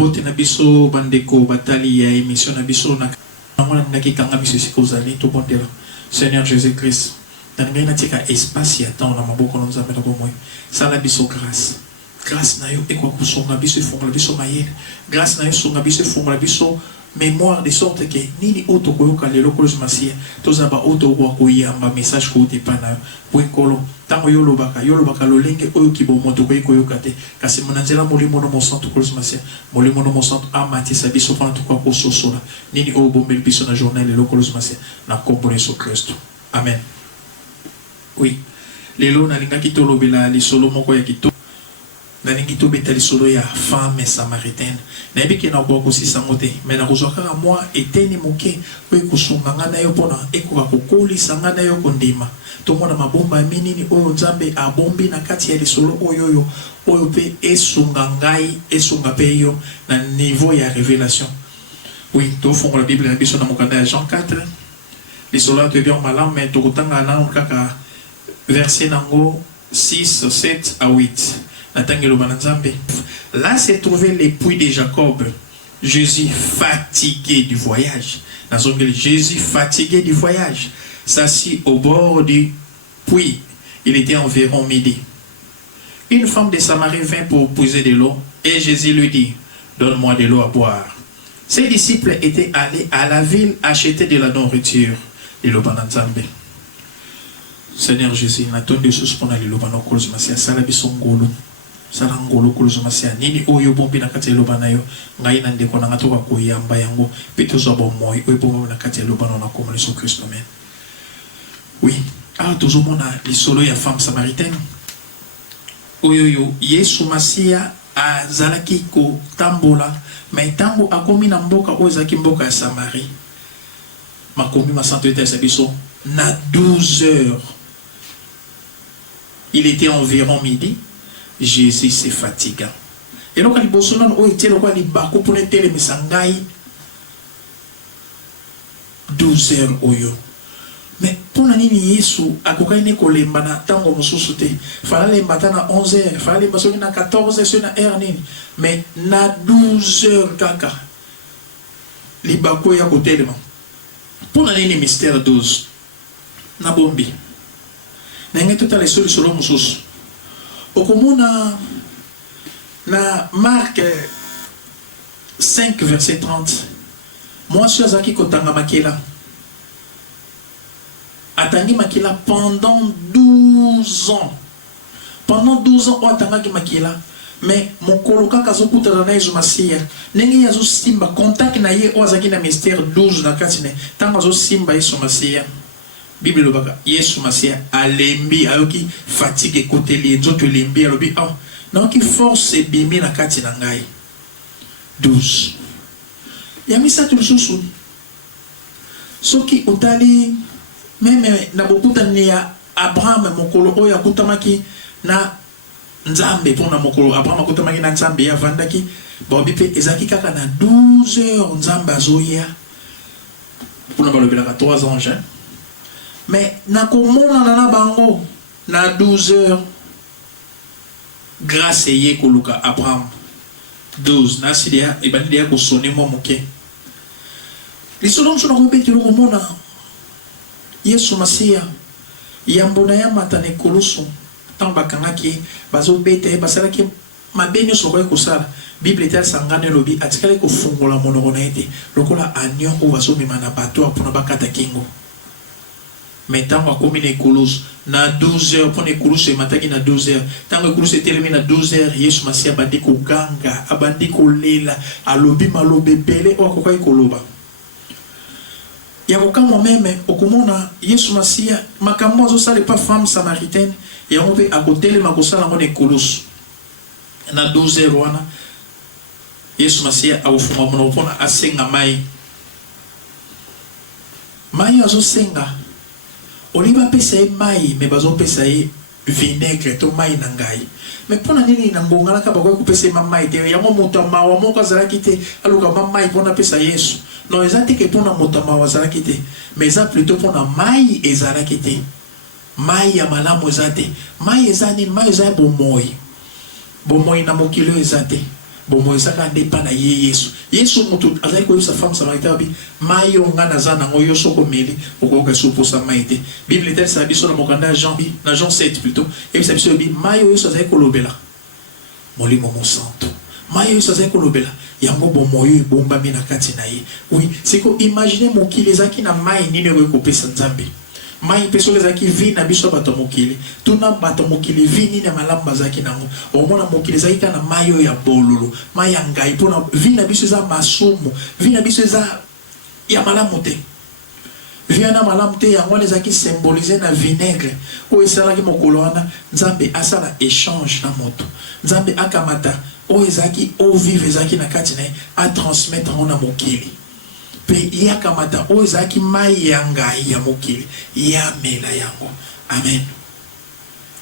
Bote na biso bandeko batali ya émission na biso na mwana nakikanga biso sikozali to bondela. Seigneur Jésus-Christ, dans ngai na tika espace ya temps na maboko na nzambe na bomoi. Sala biso grâce. Grâce na yo ekwa kusonga biso fongola biso mayele. Grâce na yo songa biso fongola biso mémoire de sorte que nini auto koyoka lelo ko masia tozaba auto ko koyamba message ko te pana bwekolo tango yolobaka lolenge oyo kibomoto ko koyoka te kasi monanzela molimo no mosanto ko masia molimo no mosanto amati sabiso pana to ko sosola nini o bombel biso na journal lelo ko masia na kombo Yesu Kristo. Amen. Oui, lelo na linga kitolobela li solo moko ya kito na lingi to betali solo ya femme samaritaine na yebiki na kwa kosisa ngote mais na kozwaka moi eteni moke ko kusunga ngana yo pona ekoka kokoli sangana yo kondima to mona mabomba minini oyo nzambe abombi na kati ya lisolo oyo pe esunga ngai esunga pe yo na niveau ya révélation. Oui, to fongo la Bible na biso na mokanda ya Jean 4 lisolo to bien malam mais to kotanga na kaka verset nango 6 7 à 8. Là s'est trouvé l'époux de Jacob, Jésus fatigué du voyage. Jésus fatigué du voyage, s'assit au bord du puits. Il était environ midi. Une femme de Samarie vint pour puiser de l'eau et Jésus lui dit, donne-moi de l'eau à boire. Ses disciples étaient allés à la ville acheter de la nourriture. Seigneur Jésus, n'attendez ce qu'on a dit, sarangolo kuluzumasia nini oyo bombi na kati lobana yo ngai na ndeko na ngatoka koyamba yango pito zo bomoi oyo bombi na kati lobana na komona Yesu Kristo. Amen. Oui, toujours mona lisolo ya femme samaritaine oyo yo Yesu Masia azalaki ko tambola mais tango akomi na mboka oyo zaki mboka ya Samarie makomi masanto ete sabiso na 12 heures. Il était environ midi. Jésus se fatiga. Et donc, il y a un peu de 12 heures. Mais pour la nuit, Yesu a cocaïne kolemba na tango mususute. Fallait les matin à 11 heures, fallait les matin à 14 heures sur la heure. Mais na 12 heures kaka. Les bako ya côté pour la nuit mystère 12. Na bombi. Na ngeto ta les solo musus. Okomona na Marc 5 verset 30. Moi je suis aki kotanga makela. Atangi makela pendant 12 ans. Pendant 12 ans atanga makela. Mais mon koloka kazokuta na Yesu Masia. Nengi yazo simba contact na ye ozaki na mystère 12 na katine. Tanga zo simba Yesu Masia. Bible lobaka Yesu Masia alembi ayoki fatigue côté les autres lembi alobi ah non qui force bimi na kati na ngai 12 ya misa tu susu soki utali meme na bokuta ni ya Abraham mokolo oya kutamaki na nzambe pona mokolo Abraham kutamaki na nzambe ya vandaki bobi pe ezaki kaka na 12 heures nzambe azoya pona balobela 3 anges. Mais na komona na bango na 12 heures grâce ye koluka Abraham 12 na sidia ebandi ya ko sonner mo moke lisolo nsona ko betelo komona Yesu Masia yambona ya matane koluso tamba kangaki bazo bete basalaki mabeni so ko sala Bible tel sangane lobi atikale ko fungola monoko na ete lokola anyo o bazo mimana bato apona bakata kingo. Mais tant que comme une écolouse, na 12 heures pour une écolouse, c'est matin na 12 heures. Tant que l'écolouse est terminée na 12 heures, Yesu Masia abandi ko ganga, abandi ko lela, alobi malobe bele, o akoka ikoloba. Yakoka moi-même, okomona Yesu Masia, makambo azo sale pas femme samaritaine, et on peut à côté le makosala ngone écolouse. Na 12 heures wana, Yesu Masia a ofuma monopona asenga mai. Mai azo senga. Oliva pesa mai me bazo pesa vinaigre to mai nangai me pona nini na ngonga ka bako pesa mai te ya mo mutama wa mo ka zalaki te aluka mai pona pesa Yesu no ezati ke pona mutama wa zalaki te mais ça plutôt pona mai ezalaki te mai ya malamu ezate mai ezani mai za bomoi na mokilo ezate bon moi ça quand dépend na Yesu Yesu mutu azali ko sa femme samaritaine bi mayo nga nazana ngoyo soko meli okoka supo sa maite Bible tel sa biso na mokanda Jean 7 plutôt et ça biso bi mayo yeso azali ko lobela molimo mo santo mayo yeso azali ko lobela yango bon moyo bomba mi na kati na ye oui c'est ko imaginer mokili ezaki na mai nini ko kopesa nzambe mai peso ezaki vi na biso bato mokili tuna bato mokili vi nini na malamba zaki nango omona mokili ezaki kana mayo ya bololo mai ya ngai pona vi na biso za masumu vi na biso za ya malamu te vi na malamu te yango ezaki symboliser na vinaigre o esalaki mokolo wana nzambe asala échange na moto nzambe akamata o ezaki o vive ezaki na kati na a transmettre na mokili pe yakamata o ezaki mai ya ngai ya mokili ya mela yango amen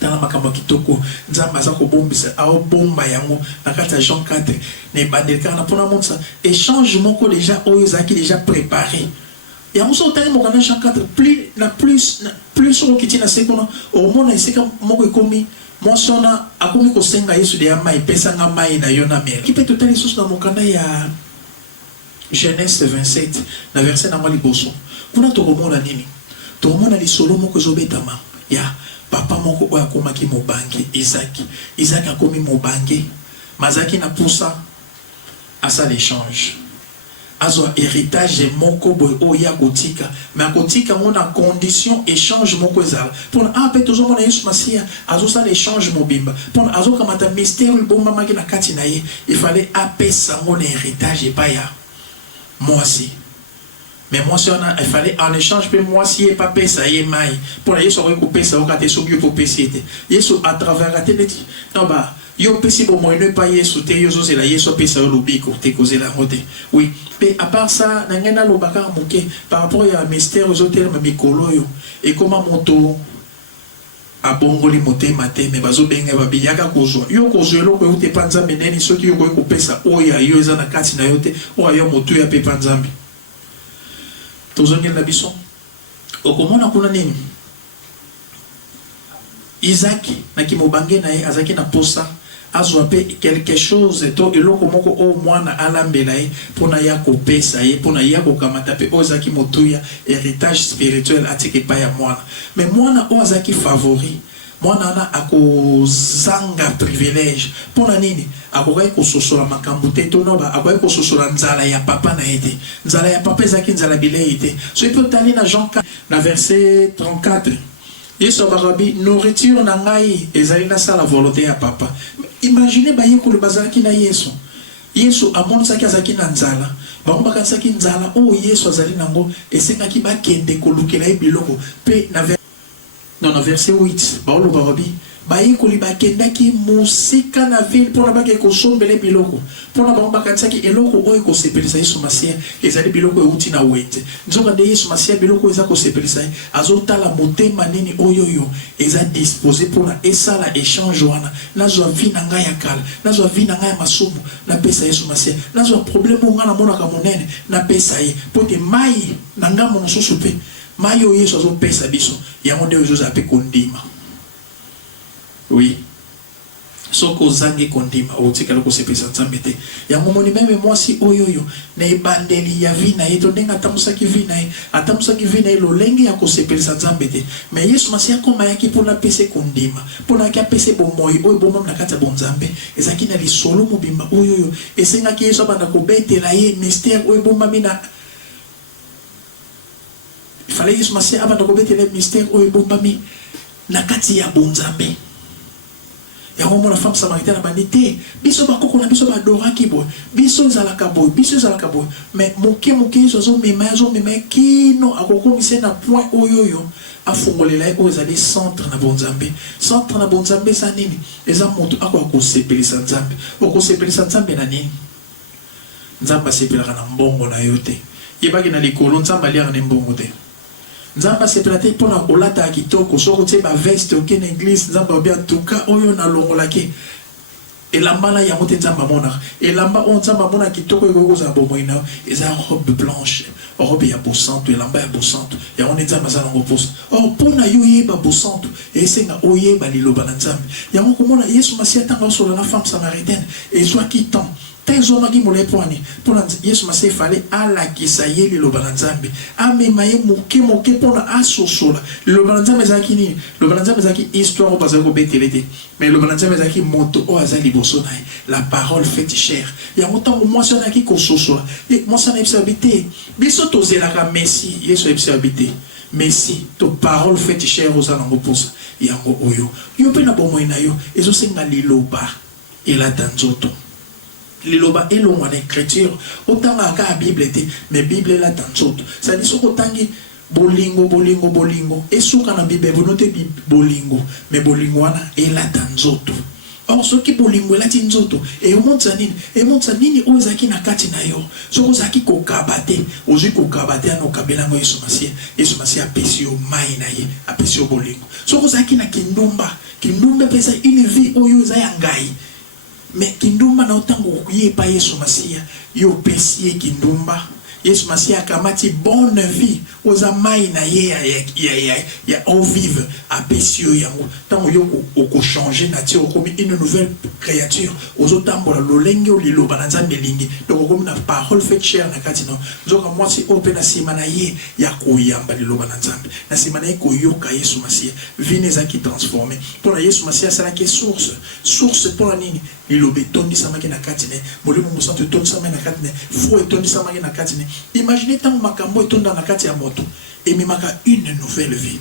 tala makambo kitoko nzambe aza kobombisa aobomba yango na kati ya Jean 4 ne bandelika na pona monsa échange moko déjà o ezaki déjà préparé yango so tali mokana Jean 4 plus o kitina sekono o mona esika moko ekomi monsona akomi kosenga Yesu de mai pesa nga mai na yo na mela ki pe totali source na mokanda ya Genèse 27, na verset na mwali boso. Kuna tokomona nini? Tokomona lisolo moko zobetama. Ya, papa moko oya komaki mobange, Isaac. Isaac akomi mobange. Mazaki na poussa asa l'échange. Azo héritage moko boy oya kotika. Mais kotika mona condition échange moko ezala. Pour un peu toujours mona Yesu Masia, azo sa l'échange mobimba. Pour azo kamata mystère bomba maki na kati na ye, il fallait apesa mon héritage et pas ya. Moi aussi. Mais moi, il fallait en échange, moi si et pas ça y est maille. Pour aller sur couper ça, on a des sous pour PC. Yesu à travers la télé. Non bah, yo PC pour moi ne pas Yesu te yo c'est la Yesu PC au lobby côté causer la route. Oui. Mais à part ça, n'engena lo baka moké par rapport à mystère aux hôtels mikolo yo et comment monto a bongoli moté maté mais bazo benga ba biyaka kozwa yo kozwa lo ko ute panza meneni soki yo ko kopesa oya yo eza na kati na yote oya moto ya pe panzambi tozongela biso okomona kuna nini Isaac na kimobange na ye azaki na posa azwa pe quelque chose to eloko moko o mwana alambela ye pona ya kopesa ye pona ya kokamata pe ozaki motuya héritage spirituel atiki pa ya mwana mais mwana o azaki favori mwana na akozanga privilège pona nini akokai kososola makambo te to no ba akokai kososola nzala ya papa na ete nzala ya papa ezaki nzala bilei te so ipo tali na Jean 4 na verset 34 Yesu barabi nourriture na ngai ezali na sala volonté ya papa. Imaginez ba yeko le bazaki na Yesu. Yesu amonisaki azaki na nzala. Ba bakansaki nzala o Yesu azali nango esengaki ba kende kolukela biloko pe na verset 8 ba lo barabi ba yeko li ba kendaki musika na ville pour ba ke kosombele biloko. Pour na ba bakansaki eloko o ko sepelisa Yesu Masia ezali biloko euti na wete. Nzoka de Yesu Masia biloko eza ko sepelisa azota la motema nini oyoyo eza disposé pour na esala échange wana nazwa vi na ngai ya kala nazwa vi na ngai ya masumu na pesa Yesu Masia nazwa problème nga na mona ka monene na pesa ye pote mai na ngamo mosusu pe mai o Yesu azo pesa biso yango nde ozo ape kondima. Oui. Soko zangi kondima otika loko sepesa nzambe te yango moni meme mwasi oyoyo na ebandeli ya vina yeto ndenga atamusaki vina ye atamusaki vina ye lolenge ya kosepelisa nzambe te mais Yesu Masia koma yaki mpona pese kondima mpona yaki apese bomoi oyo bomam na kati ya bonzambe ezaki na lisolo mobimba oyoyo esengaki Yesu abanda kobetela ye mystère oyo bomami na fallait Yesu Masia abanda kobetela mystère oyo bomami na kati ya bonzambe. Ya homo la femme samaritaine a banité biso bakoko na biso badoraki boy biso zalaka boy mais moke zo mema kino akoko mise na point oyoyo afungolela o ezali centre na bonzambe sa nini eza moto akoko sepelisa nzambe okosepelisa nzambe na nini nzamba sepelaka na mbongo na yote yebaki na likolo nzamba liaka na mbongo te nzamba sepelate pona kolata kitoko soko tse ba veste okene église nzamba bien tuka oyo na longolaki elamba na ya mote nzamba mona elamba on nzamba mona kitoko eko za bomoina eza robe blanche robe ya bosanto elamba ya bosanto ya on nzamba za ngo posa pona yo yeba bosanto esenga oyeba liloba na nzambe ya ngo komona Yesu Masia tanga solo na femme samaritaine ezwa kitan tezomaki molai pwani pona Yesu Masiya fallait alakisa ye liloba na Nzambe amema ye moke pona asosola liloba na Nzambe ezalaki nini liloba na Nzambe ezalaki histoire bazali kobetele te mais liloba na Nzambe ezalaki moto oyo aza liboso na ye la parole faite chair yango ntango mwasi azalaki kososola mwasi anayebisa babi te biso tozelaka Messi Yesu ayebisa babi te Messi to parole faite chair oza nango mposa yango oyo yo mpe na bomoi na yo ezosenga liloba elata nzoto liloba elongwa na écriture otanga aka a Bible te mais Bible elata nzoto c'est-à-dire soko otangi bolingo esuka na Bible bonote bolingo mais bolingo wana elata nzoto. Or soki bolingo elati nzoto emonza nini oyo ezalaki na kati na yo soko ozalaki kokabate ozwi kokabate ana okabelango Yesu Masiya apesi yo mai na ye apesi yo bolingo soko ozalaki na kindumba mpeza une vie oyo eza ya ngai mais kindumba na otango yepa Yesu Masiya yo opesi ye kindumba Yesu Masiya akamati bonne vie oza mai na ye ya eau vive apesi yo yango tango yo oko changer nature okomi une nouvelle créature ozotambola lolenge liloba na Nzambe lingi donc okomi na parole faite chair na kati no nzoka mwasi oyo mpe na nsima na ye ya koyamba liloba na Nzambe na nsima na ye koyoka Yesu Masiya vie ezalaki transformé mpona Yesu Masiya asalaki source mpona nini liloba etondisamaki na kati ne molimo mosantu etondisamaki na kati ne foi etondisamaki na kati ne. Imaginez tant makambo etonda na kati ya moto emimaka une nouvelle vie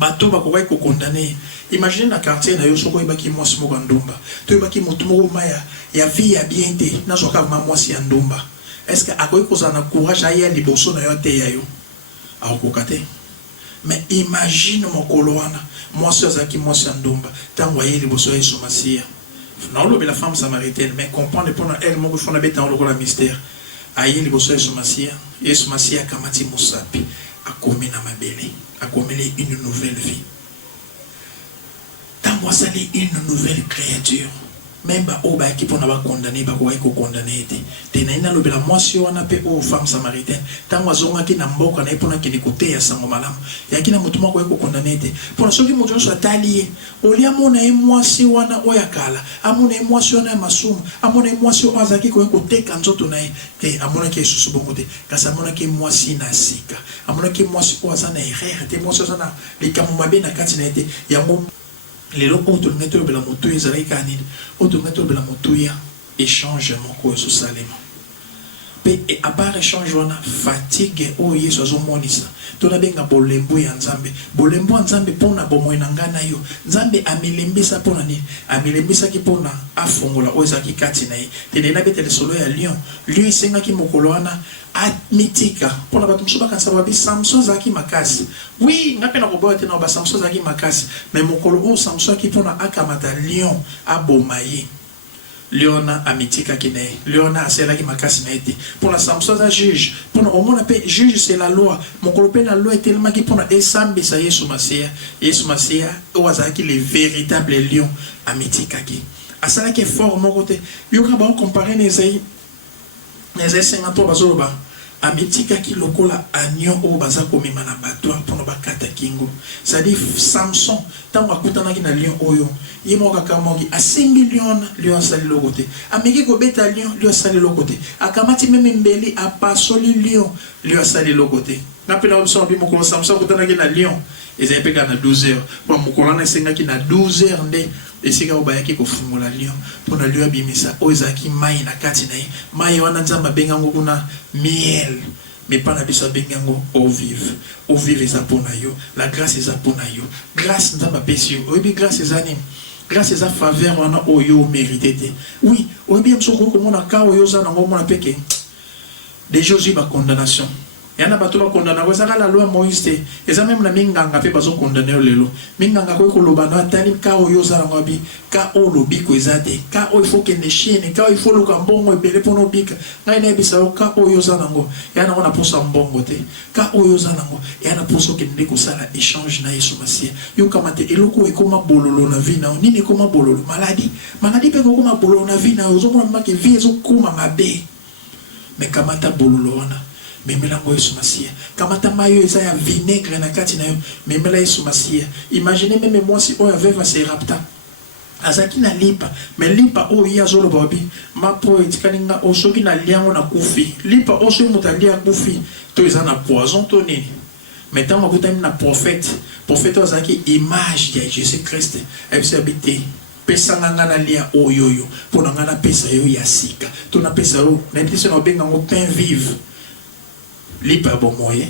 bato bakokai ko condamner. Imaginez na quartier na yo soko ebaki mwasi moko ndumba to ebaki moto moko maya ya vie ya bien te na soka mwasi ya ndumba est-ce que akoki kozala na courage aya liboso na yo te ya yo akokoka te. Mais imagine mokolo wana mwasi azalaki mwasi ya ndumba ntango aye liboso ya Yesu Masiya na olobe la femme samaritaine mais comprendre mpona elle moko fona beta lokola mystère aye liboso ya Yesu Masiya akamati mosapi akomi na mabele akomeli une nouvelle vie ntango asali une nouvelle créature même oyo bayaki mpona bakondane bakokai kokondane ete te nayi nalobela mwasi wana mpe oyo femme samaritaine ntango azongaki na mboka na ye mpona akende koteya sango malamu yaki na motu moko akoki kokondane ete mpona soki moto nyonso atali ye oli amona ye mwasi wana oyo akala amona ye mwasi wana ya masumu amona ye mwasi oyo azalaki koki koteka nzoto na ye te amonaki esusu bongo te kasi amonaki mwasi na sika amonaki mwasi oyo aza na erreur te mwasi oyo aza na likambo mabe na kati na ye te yango lelo oyo tolingai tolobela motuya ezalaki kaka nini oyo tolingai tolobela motuya échange moko ezosalema mpe apart échange wana fatigue oyo Yesu azomonisa tonabenga bolembo ya Nzambe bolembo ya Nzambe mpona bomoi na ngai na yo Nzambe amelembisa mpona nini amelembisaki mpona afongola oyo ezalaki kati na ye tene nabetele solo ya lion esengaki mokolo wana amitika mpona bato mosusu bakanisa babi Samson azalaki makasi oui nga mpe na koboya te na ba Samson azalaki makasi mais mokolo oyo Samson aki mpona akamata lion aboma ye Liona amitikaki na ye Liona aselaki makasi na ye te mpona Samson aza juge mpona omona mpe juge c'est la loi mokolo mpe la loi etelemaki mpona esambisa Yesu Masiya oyo azalaki le véritable lion amitikaki asalaki effort moko te yoka baocompare na Esaïe 53 bazoloba amitikaki lokola agneau oyo baza komema na batoire mpona bakata kingo c'est-à-dire Samson ntango akutanaki na lion oyo ye moko akamoki asimbi lion asali loko te ameki kobeta lion asali loko te akamati meme mbeli apasoli lion asali loko te nga mpe na biso mabi mokolo Samson akutanaki na lion ezali mpe kaka na 12 heures mpona mokolo wana esengaki na 12 heures nde esika oyo bayaki kofungola lion mpona lion abimisa oyo ezalaki mai na kati na ye mai wana Nzambe abengango kuna miel mais pas na biso abengi yango eau vive eza mpona yo la grâce eza mpona yo grâce Nzambe apesi yo oyebi grâce eza nini grâce eza faveur wana oyo omérité te oui oyebi ya msoko okomona ka oyo oza nango omona peke déjà ozwi bakondamnation yana bato bakondana ko ezaka la loi Moïse te eza même na minganga mpe bazokondane yo lelo minganga koki koloba no atali ka oyo ozala ngo abi ka oyo lobiko eza te ka oyo ifo kende chiene ka oyo ifo luka mbongo ebele mpona obika ngai nayebisa yo ka oyo oza nango ya nango na posa mbongo te ka oyo oza nango ya na posa okende kosala échange na Yesu Masiya yokama te eloko ekoma bololo na vie na yo nini ekoma bololo maladi mpe kokoma bololo na vie na yo ozomona maki vie ezokoma mabe mais kamata bololo wana memelango Yesu Masiya kamata mayo eza ya vinaigre na kati na yo memela Yesu Masiya imagine meme mwasi oyo aveva se rapta azaki na lipa mais lipa o ya zolo babi mapo etikaninga osoki na liango na kufi lipa oso mutalia kufi to ezana poison to nini mais tant que na prophète azaki image de Jésus Christ et c'est habité pesa ngana lia oyoyo pour ngana pesa yo ya sika to na pesa yo na pesa no benga ngo pain vive lipa bon moyen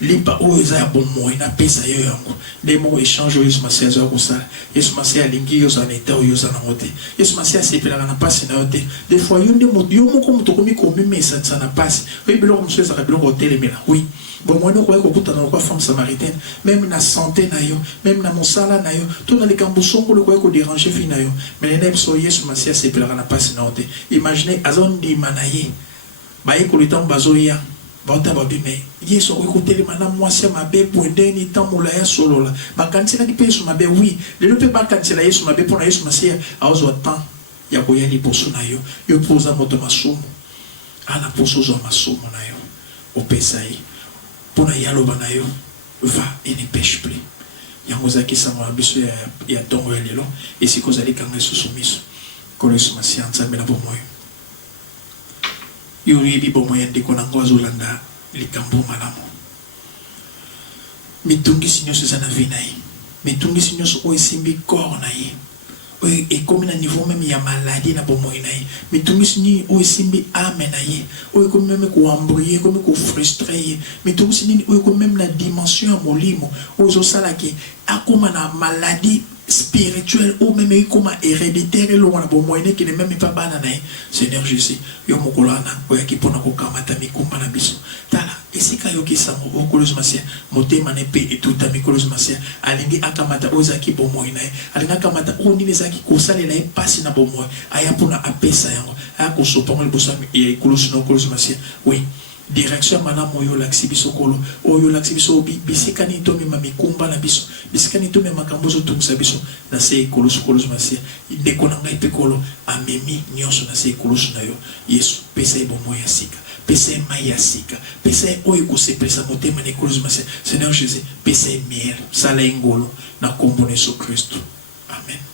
lipa oyo ya bon moyen na pesa yo yango des mots échange yo Yesu Masia zo kosa Yesu Masia lingi yo za neta yo za na ngote Yesu Masia sepela na passe na yote des fois yo moko muto komi komi mesa na passe oui bilo mso za bilo hotel mela oui bon moi no ko kuta na kwa femme samaritaine même na santé na yo même na mosala na yo to na likambo songo le ko déranger fi na yo mais na so Yesu Masia sepela na passe na yote imaginez azon di manaye ba ko le temps bazoya bata babi mais Yesu ko telema na mwasi mabe poende ni tamola ya solo la bakansela ki peso mabe oui le pe bakansela Yesu mabe pona Yesu Masia azo temps ya ko yali poso na yo yo poza moto masumu ana poso zo masumu na yo o pesai pona yalo banayo va et ne pêche plus yango zaki sama biso ya tongo ya lelo esiko zali kanga susumiso ko Yesu Masia nzambe na bomoyo yuri bi bomoyo ndiko na ngozo landa likambo malamu mitungi sinyo sezana vinai mitungi sinyo so oisimbi corps na ye et comme na niveau même ya maladie na bomoyo na ye mitungi sinyo oisimbi ame na ye o comme même ko embrouiller comme ko frustrer mitungi sinyo o comme même na dimension ya molimo ozo sala ke akoma na maladie spirituel ou même comme héréditaire lo na bomoyo qui ne même pas banana Seigneur Jésus yo mokolana oya ki pona ko kamata mikumba na biso tala esika yo ki sango okolozo Masia motema ne pe etuta mikolozo Masia alingi akamata ozaki bomoyo na alinga akamata ondine zaki kosalela e pasi na bomoyo aya pona apesa yango aya ko sopango liboso e kolozo no kolozo Masia oui direction mana moyo laksibiso kolo oyo laksibiso bisikani to mema mikumba na biso bisikani to mema kambozo tumsa biso na se koloso Masia ndeko na ngai pekolo amemi nyonso na se koloso na yo Yesu pesa e bomo ya sika pesa e mai ya sika pesa e oyo ko se pesa motema ne koloso Masia Seigneur Jésus pesa e miel sala ngolo na kombo na Yesu Kristo amen.